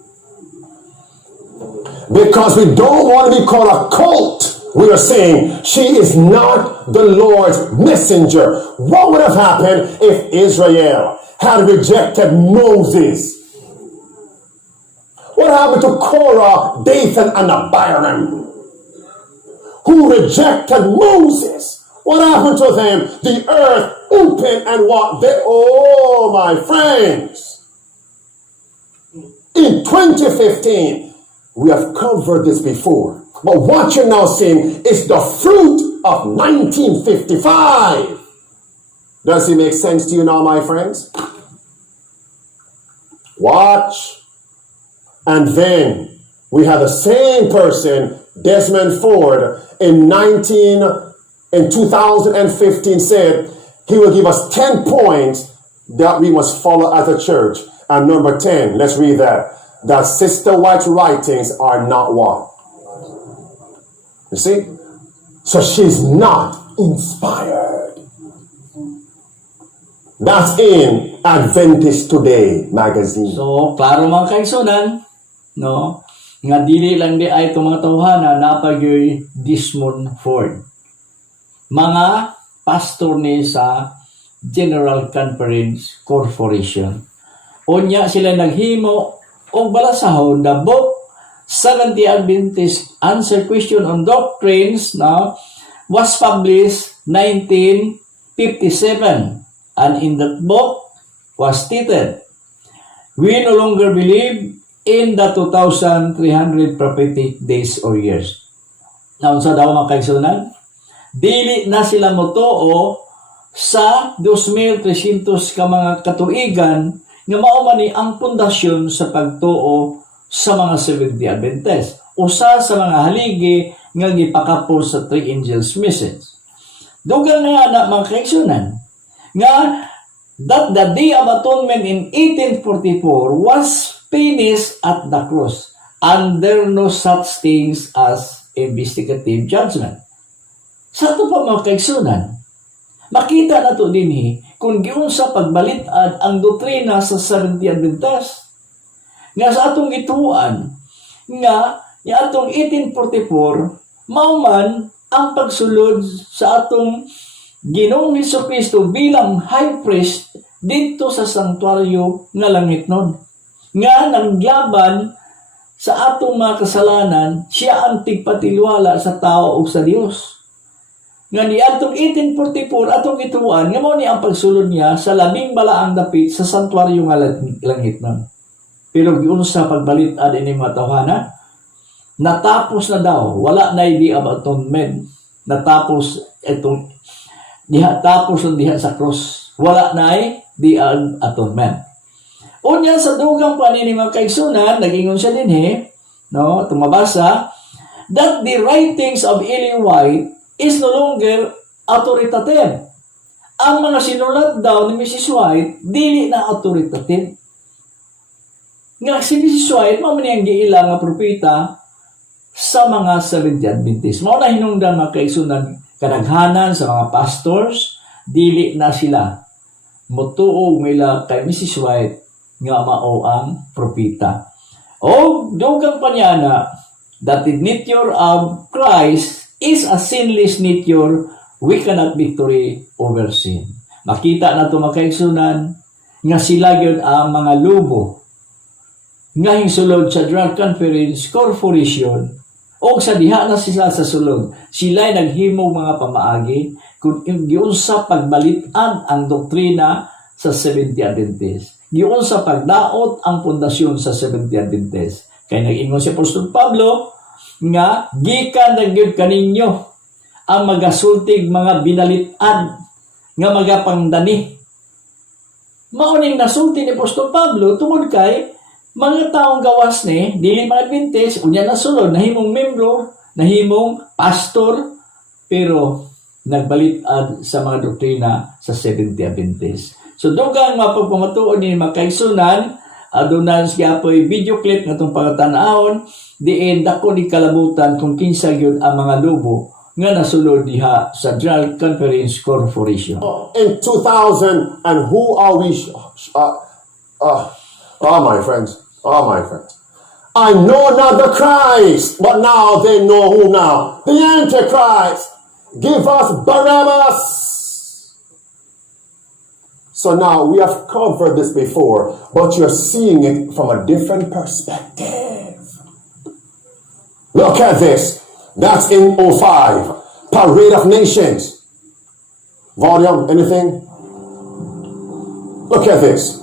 Because we don't want to be called a cult. We are saying she is not the Lord's messenger. What would have happened if Israel had rejected Moses? What happened to Korah, Dathan, and Abiram, who rejected Moses? What happened to them? The earth opened and what? Oh, my friends. In 2015, we have covered this before. But what you're now seeing is the fruit of 1955. Does it make sense to you now, my friends? Watch. And then we have the same person, Desmond Ford, in 2015 said he will give us 10 points that we must follow as a church. And number 10, let's read that. That Sister White's writings are not what? You see? So she's not inspired. That's in Adventist Today magazine. So, klaro mga kaigsunan, no? Nga dili lang di ay itong mga tawhana napagyoy Desmond Ford. Mga pastor ni sa General Conference Corporation. Unya sila naghimo og balasahon the book Seventh Adventist Answer Question on Doctrines na was published 1957, and in that book was stated, "We no longer believe in the 2,300 prophetic days or years." Naon sa daw mga kaigsunan? Dili na sila motuo sa 2,300 ka mga katuigan nga mao man ni ang pundasyon sa pagtuo sa mga Seventh-day Adventist. Usa sa mga haligi nga gipakapos sa Three Angels message. Dugang na nga mga kaigsunan nga that the Day of Atonement in 1844 was finished at the cross, and there no such things as investigative judgment. Sa ito pa mga kaigsunan, makita na to din kung giunsa pagbalitad ang doktrina sa Seventh-day Adventist. Nga sa atong gituan, nga ya atong 1844, mauman ang pagsulod sa atong Ginoong Hesukristo bilang high priest dito sa sanktuaryo nga langit nun. Nga nanglaban sa atong mga kasalanan, siya ang tigpatiluala sa tao o sa Dios. Nga ni atong 1844 atong gituan, nga mao ni ang pagsulod niya sa labing balaang dapit sa sanktuaryo nga langit nun. Pero giunsa pagbalitad ini mga tawhana, natapos na daw, wala na Day of Atonement. Natapos itong tapos ang diha sa cross. Wala na Day of Atonement. Unya sa dugang pa ni mga kaigsunan, nagingon siya din no, tumabasa, that the writings of Ellen White is no longer authoritative. Ang mga sinulat daw ni Mrs. White, dili na authoritative. Nga si Mrs. White, mao man ang giila nga propeta sa mga Seventh-day Adventist. Mao na hinungdan mga kaigsunan, kadaghanan sa mga pastors, dili na sila motuog mila kay Mrs. White nga mao ang propeta. O dugang panyana, that the nature of Christ is a sinless nature, we cannot victory over sin. Makita na ito mga kaigsunan, nga sila yun ang mga lubo nga hinsulod sa General Conference Corporation o sa diha na sila sa sulod. Sila'y naghimo mga pamaagi kung giunsa pagbalitan ang doktrina sa Seventh-day Adventist. Giunsa pagdaot ang pundasyon sa Seventh-day Adventist. Kaya nag-ingon si Apostol Pablo nga gikan na gyud kaninyo ang magasultig mga binalitan nga magapangdani. Mauning nasulti ni Apostol Pablo tungod kay mga taong gawas ni, dili mga Adventist, unya na sulod, nahimong membro, nahimong pastor, pero nagbalitad sa mga doktrina sa Seventh-day Adventist. So, dugang mapagpamatuon ni makaigsunan, adunan siya po'y video clip na itong pangatanahon, diin dako ni kalabutan kung kinsa yun ang mga lubo nga nasulod diha sa General Conference Corporation. In 2000, and who are we? My friends. I know not the Christ, but now they know who now? The Antichrist. Give us Barabbas. So now we have covered this before, but you're seeing it from a different perspective. Look at this. That's in 05. Parade of Nations. Volume, anything? Look at this.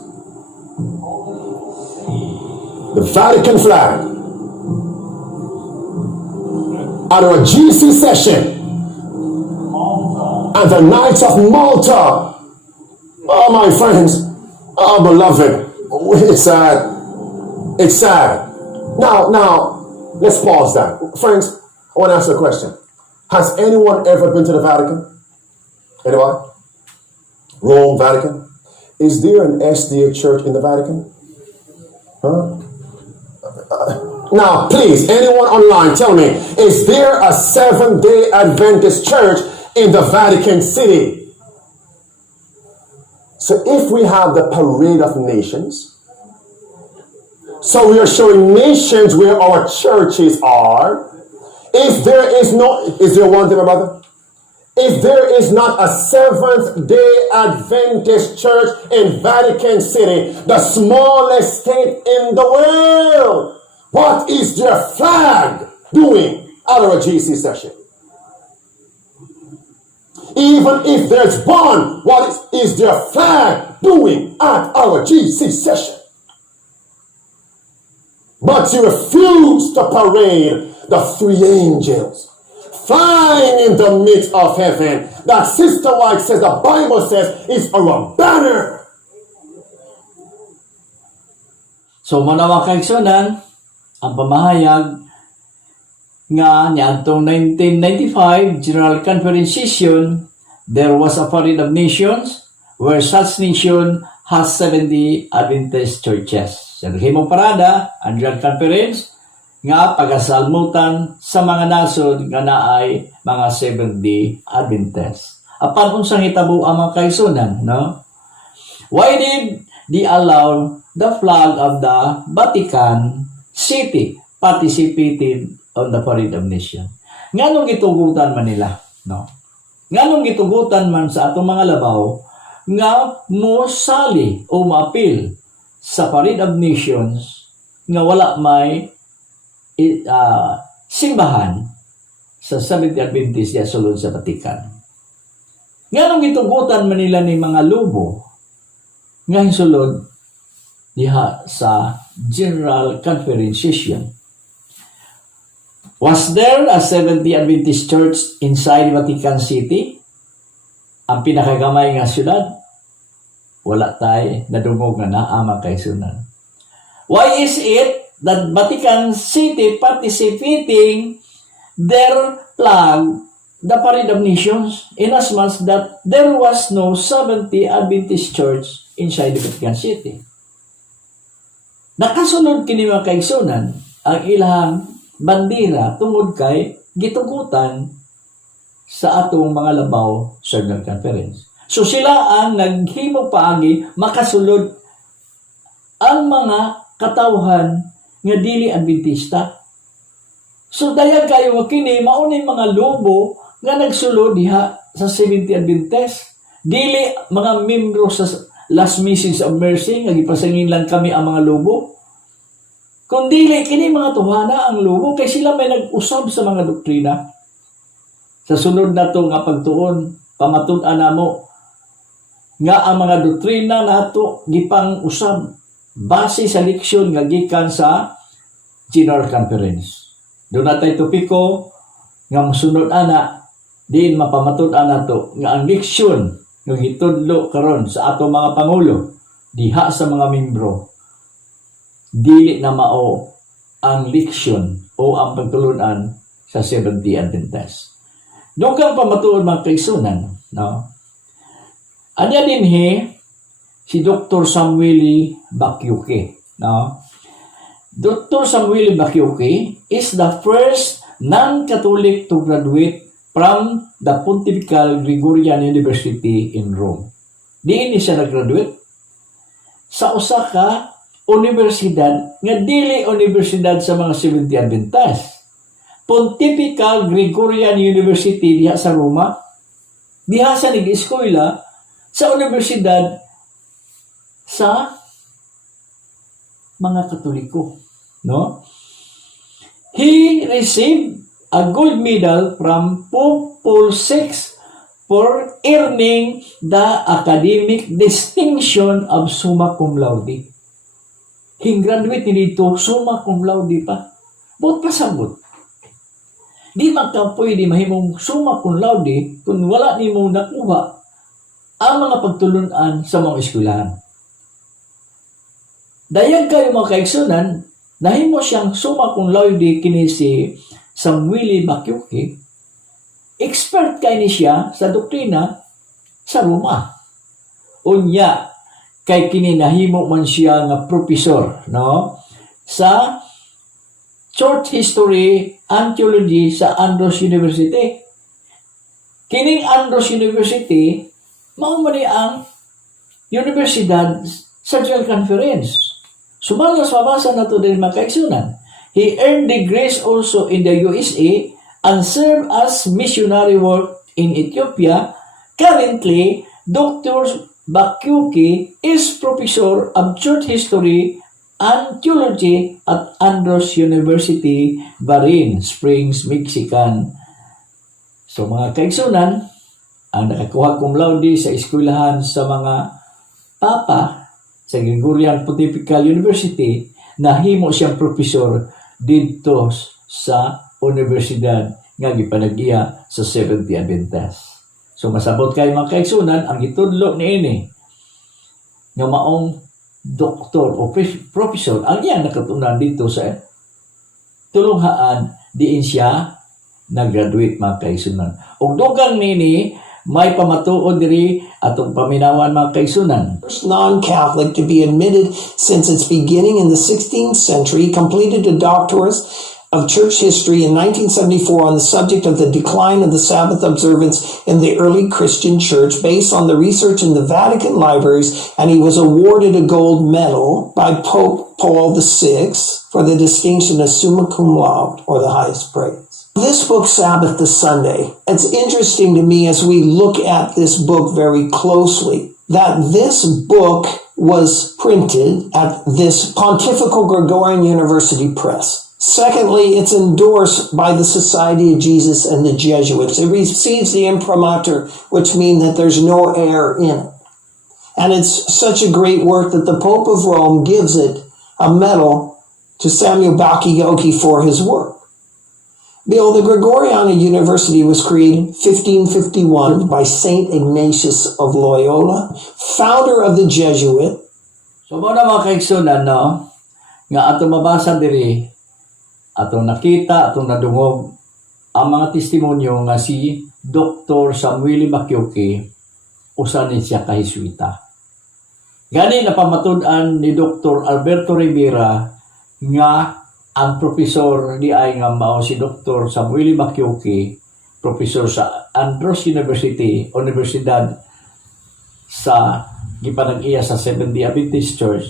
The Vatican flag. At our GC session. And the Knights of Malta. Oh, my friends. Oh, beloved. It's sad. It's sad. Now, let's pause that. Friends, I want to ask a question. Has anyone ever been to the Vatican? Anyone? Rome, Vatican? Is there an SDA church in the Vatican? Huh? Now, please, anyone online, tell me, is there a Seventh-day Adventist church in the Vatican City? So if we have the Parade of Nations, so we are showing nations where our churches are. Is there one thing, my brother? if there is not a Seventh-day Adventist church in Vatican City, the smallest state in the world, what is their flag doing at our GC session? Even if there's one, what is their flag doing at our GC session? But you refuse to parade the three angels flying in the midst of heaven. That Sister White says, the Bible says, is our banner. So muna mga kaigsunan, ang pamahayag nga niadtong 1995 General Conference Session, there was a parade of nations where such nation has 70 Adventist churches. Sa himong parada, ang General Conference nga pagasalmutan sa mga nasod nga naay mga 70 Adventist. Apan unsang hitabo ang mga kaigsunan, no? Why did they allow the flag of the Vatican City participated on the parade of nation? Nganong gitugutan man nila, no? Nganong gitugutan man sa atong mga labaw nga mosali o maapil sa parade of nations nga wala may simbahan sa Seventh Adventist ya sulod sa Vatican. Nganong gitugutan man nila ni mga lubo nga sulod diha sa General Conference Session? Was there a 70 Adventist church inside Vatican City? Ang pinakagamay nga syudad? Wala tay nadungog nga naa kaigsunan. Why is it that Vatican City participating their flag, the Parade of Nations, inasmuch that there was no 70 Adventist church inside the Vatican City? Nakasunod kini mga kaigsunan ang ilang bandera tungod kay gitugutan sa atong mga labaw sa General Conference. So sila ang naghimo paagi makasulod ang mga katawhan nga dili Adventista. So dayag kayo nga kini mao ni mga lobo nga nagsulod diha sa 70 Adventist. Dili mga membro sa Last Message of Mercy nga gipasangin lang kami ang mga lobo. Kung dili kini mga tuhana ang lobo kay sila may nag-usab sa mga doktrina. Sa sunod na to nga pagtuon, pamatud-an namo nga ang mga doktrina nato gipang usab base sa leksyon nga gikan sa General Conference. Doon natay topiko nga mosunod ana diin mapamatud-an nato nga ang leksyon nga gitudlo karon sa ato mga pangulo diha sa mga membro dili na mao ang leksyon o ang pagtulunan sa Seventh Day Adventist. Doon kang pamatuod mga kaigsunan, no? Anya dinhi si Dr. Samuel Bakyuke, no? Dr. Samuel Bakyuke is the first non-Catholic to graduate from the Pontifical Gregorian University in Rome. Diin siya nag-graduate sa usa ka universidad nga dili universidad sa mga Seventh-day Adventist. Pontifical Gregorian University diha sa Roma. Diha sa nag-eskwela sa universidad sa mga Katoliko, no? He received a gold medal from Pope Paul VI for earning the academic distinction of summa cum laude. Hing-graduate nito summa cum laude pa. But pasabot. Di magkapoy di mahimong summa cum laude kung wala ni mo nakuha ang mga pagtulunan sa mga eskwelahan. Dayag kayo mga kaigsunan, nahimo siyang summa cum laude kini si Samuel Bakyuke. Expert kay ni siya sa doktrina sa Roma. Unya, kay kini nahimo man siya nga professor, no? Sa Church History and Theology sa Andros University. Kining Andros University, mao man ang universidad sa General Conference. Sumalas mabasa na ito din mga kaigsunan. He earned degrees also in the USA and served as missionary work in Ethiopia. Currently, Dr. Bakyuki is professor of church history and theology at Andros University, Barin Springs, Michigan. So mga kaigsunan, ang nakakuha cum laude sa eskwelahan sa mga papa sa Gregorian Pontifical University, nahimo siyang professor dito sa universidad nga gipanagiya sa Seventh Adventist. So masabot kayo mga kaigsunan, ang itudlo niini nga maong doktor o professor ang iyang nakatunan dito sa tulunghaan diin siya nag-graduate mga kaigsunan. Og dugang nini may pamatuod diri atong paminawan mga kaigsunan. First non-Catholic to be admitted since its beginning in the 16th century, completed a doctorate of church history in 1974 on the subject of the decline of the Sabbath observance in the early Christian church based on the research in the Vatican libraries, and he was awarded a gold medal by Pope Paul VI for the distinction of summa cum laude, or the highest praise. This book, Sabbath to Sunday, it's interesting to me as we look at this book very closely, that this book was printed at this Pontifical Gregorian University Press. Secondly, it's endorsed by the Society of Jesus and the Jesuits. It receives the imprimatur, which means that there's no error in it. And it's such a great work that the Pope of Rome gives it a medal to Samuel Bakayoko for his work. Behold, the Gregoriana University was created 1551 by Saint Ignatius of Loyola, founder of the Jesuit. So muna mga kaigsunan, no, nga ato mabasa diri, atong nakita, atong nadungog ang mga testimonyo nga si Dr. Samuel Bakyuki usa ni siya kahiswita. Gani napamatud-an ni Dr. Alberto Rivera nga ang professor di ay nga mao si Dr. Samuel Bakyuki, professor sa Andros University, Universidad sa gipanag-iya sa Seventh-day Adventist Church,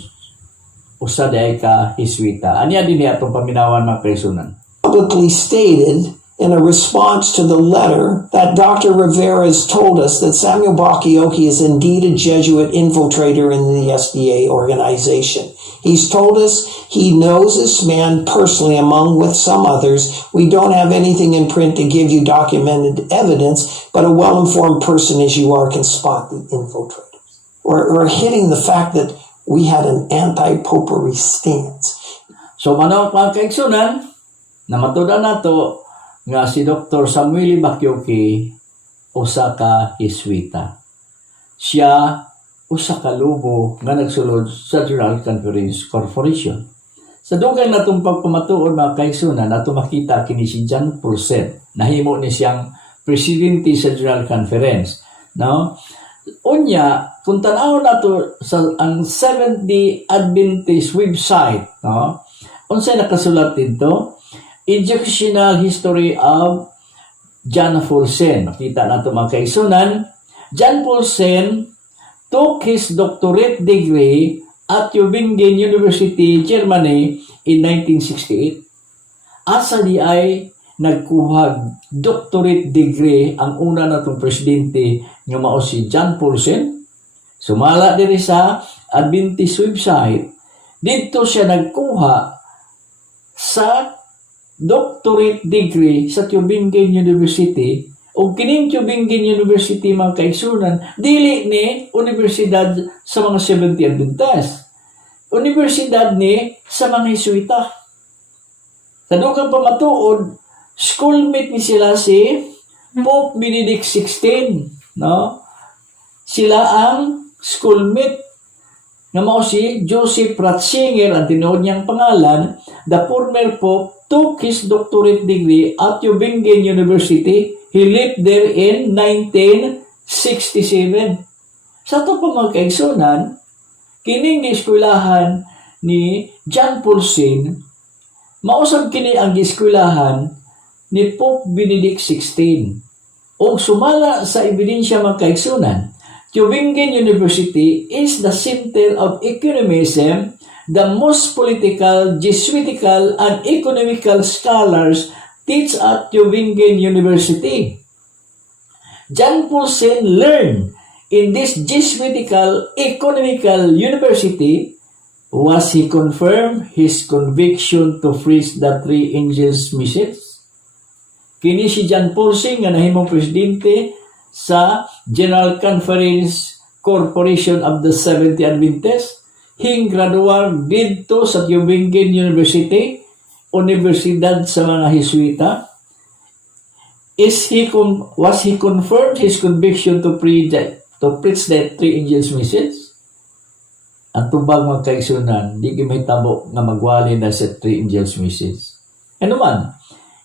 usa di ay ka Hiswita. Anya din atong paminawan mga kaigsunan. Publicly stated in a response to the letter that Dr. Rivera has told us that Samuel Bakayoko is indeed a Jesuit infiltrator in the SDA organization. He's told us he knows this man personally along with some others. We don't have anything in print to give you documented evidence, but a well-informed person as you are can spot the infiltrators. We're hitting the fact that we had an anti-popery stance. So manawag mga kaigsunan, namatudan nato nga si Dr. Samuel Bakyuki usa ka Hiswita. Siya usa ka lubo nga nagsulod sa General Conference Corporation. Sa dugang natong pagpamatuod mga kaigsunan, nato makita kini si John Paul nahimo ni siyang presidente sa General Conference. No? Unya, kung tanaw nato sa ang Seventh-day Adventist website, no? Unsay nakasulat dito? Educational History of John Paulsen. Makita nato mga kaigsunan, John Paulsen took his doctorate degree at Tübingen University, Germany in 1968. Asa di ay nagkuhag doctorate degree ang una natong presidente nga mao si John Paulsen. Sumala diri sa Adventist website, dito siya nagkuha sa doctorate degree sa Tübingen University. O kining Tübingen University mga kaigsunan, dili ni universidad sa mga Seventh-day Adventist. Universidad ni sa mga Hiswita. Sa dugang pamatuod, schoolmate ni sila si Pope Benedict XVI, no? Sila ang schoolmate nga mao si Joseph Ratzinger, ang tinuod niyang pangalan. The former Pope took his doctorate degree at Tübingen University. He lived there in 1967. Sa ito po mga kaigsunan, kining eskwelahan ni John Paulsen, mausab kini ang eskwelahan ni Pope Benedict XVI. O sumala sa ebidensya mga kaigsunan, Tübingen University is the center of ecumenism. The most political, Jesuitical, and economical scholars teach at Tübingen University. John Paulsen learned in this Jesuitical economical university was he confirmed his conviction to preach the three angels' message. Kini si John Paulsen nga nahimong presidente sa General Conference Corporation of the Seventh Adventists. Hing graduar dito sa Tübingen University, Universidad sa mga Jesuita. Was he confirmed his conviction to preach the three angels' message? Ang tubag mga kaigsunan, di may tabo nga magwali na sa three angels' message. Ano man,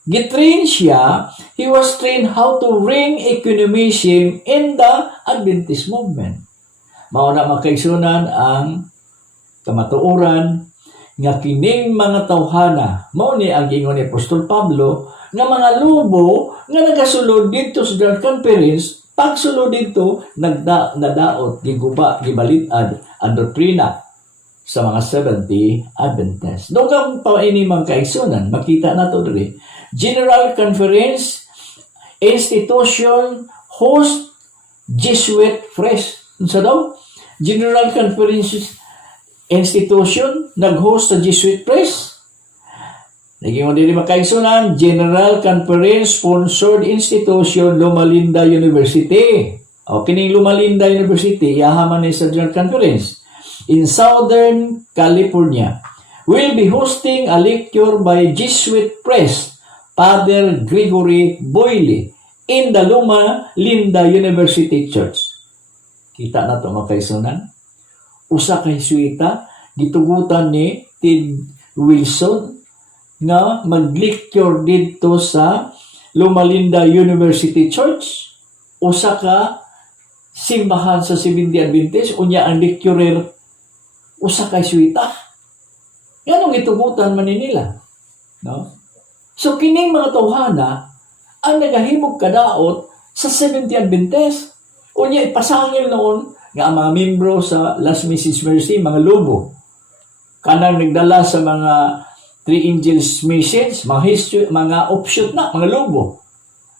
gitrain siya, he was trained how to bring ecumenism in the Adventist movement. Mauna mga kaigsunan ang kamatuoran nga kining mga tawhana mao ni ang ingon ni Apostol Pablo nga mga lubo nga nagasulod dito sa General Conference pagsulod dito nadaot giguba gibalid-ad ang doktrina sa mga 70 Adventists. Dugang pa ini mga kaigsunan makita nato diri General Conference institution host Jesuit Press. Unsa daw? General Conference institution nag-host sa Jesuit Press. Naging mo din makaigsunan, General Conference sponsored institution Loma Linda University. O kining Loma Linda University iahaman ni sa General Conference in Southern California will be hosting a lecture by Jesuit Press Father Gregory Boyle in the Loma Linda University Church. Kita na to makaigsunan. Usa ka Jesuita gitugutan ni Ted Wilson nga mag-lecture dito sa Loma Linda University Church. Usa ka simbahan sa Seventh-day Adventist unya ang lecturer usa ka Jesuita. Yanong gitugutan man nila, no? So kining mga tawhana ang nagahimog kadaot sa Seventh-day Adventist. Unya ipasangil noon nga ang mga membro sa Last Mrs. Mercy, mga lobo, kanang nagdala sa mga three angels message, mga offshoot na, mga lobo.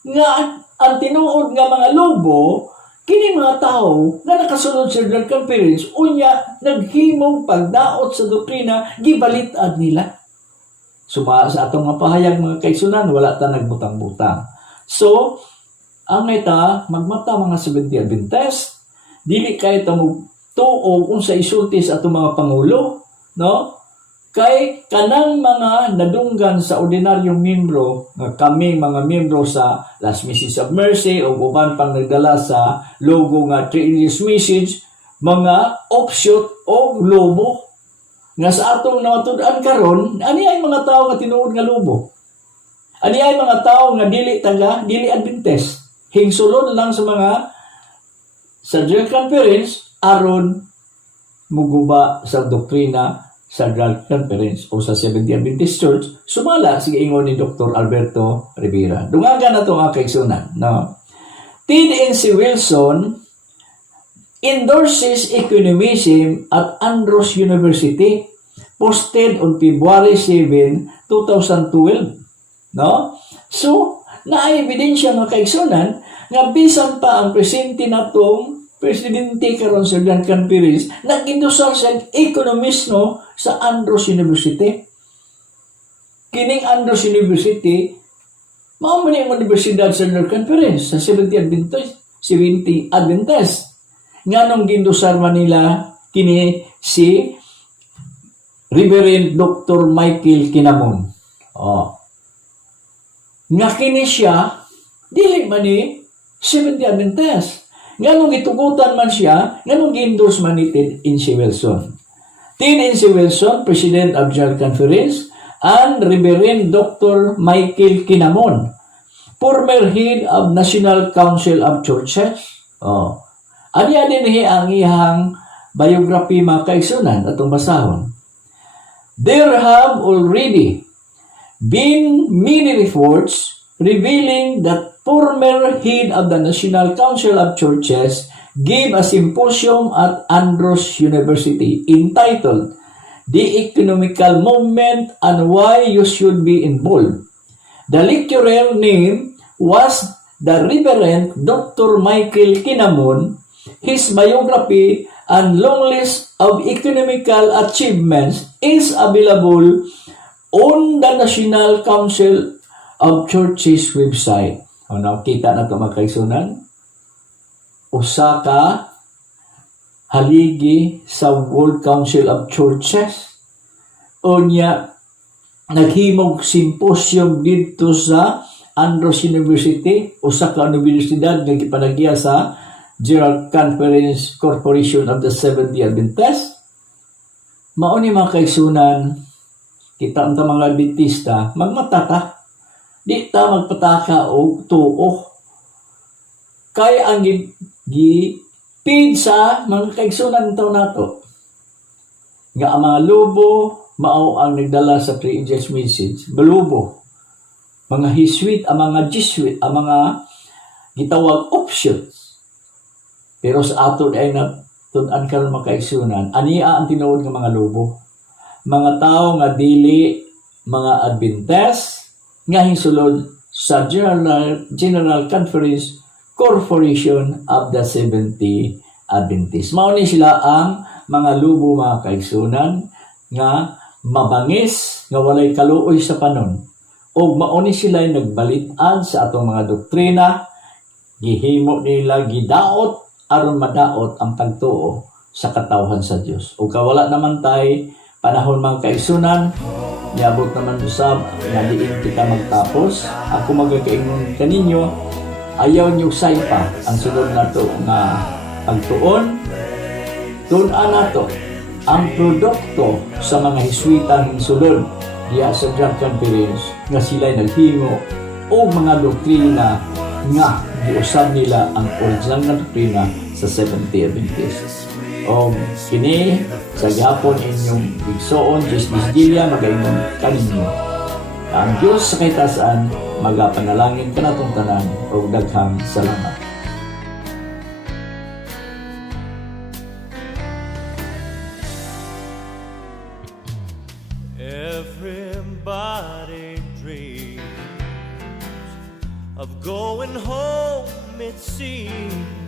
Nga ang tinuod nga mga lobo, kini mga tao nga nakasunod sa General Conference, unya naghimong pagdaot sa doktrina, gibalit-ad nila. Sa atong mga pahayag mga kaigsunan, wala ta nagbutang-butang. So, ang ita, magmata mga Seventh-day Adventist, dili kay ta tuo unsa isulti sa atong mga pangulo, no? Kay kanang mga nadunggan sa ordinaryong membro nga kami mga membro sa Last Message of Mercy o uban pang nagdala sa logo nga Three Angels Message, mga offshoot o lobo nga sa atong nawatud-an karon, ani ay mga tao nga tinuod nga lobo. Ani ay mga tao nga dili Adventist. Hingsulod lang sa General Conference aron muguba sa doktrina sa General Conference o sa Seventh-day Adventist Church, sumala sige ingon ni Dr. Alberto Rivera. Dungaga na ito mga kaigsunan. No? Ted N.C. Wilson endorses ecumenism at Andrews University, posted on February 7, 2012. No? So, na-ebidensya mga kaigsunan nga bisan pa ang presente natong presidente karon sa General Conference nag-indusar sa ekonomismo sa Andrews University. Kining Andrews University mao man ang universidad sa General Conference sa 70 Adventist. Nganong gindusar man nila kini si Reverend Dr. Michael Kinamon. Nga kini siya dili man ni Seventh-day Adventist. Nganong gitugutan man siya, nganong gi-endorse man ni Ted N.C. Wilson. Ted N.C. Wilson, President of General Conference, and Reverend Dr. Michael Kinamon, former head of National Council of Churches. Aniya din ang iyang biography mga kaigsunan atong basahon. There have already been many reports revealing that former head of the National Council of Churches gave a symposium at Andrews University entitled The Economical Movement and Why You Should Be Involved. The lecturer name was the Reverend Dr. Michael Kinamon, his biography and long list of economical achievements is available on the National Council of Churches website. Kita na ito mga kaigsunan. Usa ka haligi sa World Council of Churches. Unya, naghimog symposium dito sa Andros University, usa ka universidad nga gipanagya sa General Conference Corporation of the Seventh-day Adventist. Mao ni mga kaigsunan, kita ang mga Adventista, magmatata. Di ta magpataka og tuo. Kaya ang gipid sa mga kaigsunan taon nato. Nga ang mga lobo, mao ang nagdala sa three angels message. Balubo. Mga Hiswit, ang mga Jesuit, ang mga gitawag options. Pero sa ato ay natunan karon mga kaigsunan, ania ang tinuod ng mga lobo. Mga tao nga dili mga Adventist nga hinsulod sa General Conference Corporation of the Seventh-day Adventist. Mao ni sila ang mga lobo mga kaigsunan nga mabangis nga walay kaluoy sa panon. O mao ni sila nagbalitan sa atong mga doktrina, gihimo nila gidaot aron madaot ang pagtuo sa katawhan sa Dios. O kawala naman tay panahon mga kaigsunan, niabot naman usab nga diin kita magtapos. Ako magakaingon kaninyo, ayaw niyo saypa ang sunod nato nga pagtuon. Tun-an nato ang produkto sa mga Hiswitang sulod diya sa General Conference nga sila naghimo o mga doktrina nga giusab nila ang original na doktrina sa Seventh-day Adventist. O kini sa gihapon inyong bigsoon, Gisgilya, magaingon kaninyo. Ang Diyos sa kaitasan, magapanalangin ka natong tanan o daghang salamat. Everybody dreams of going home, it seems.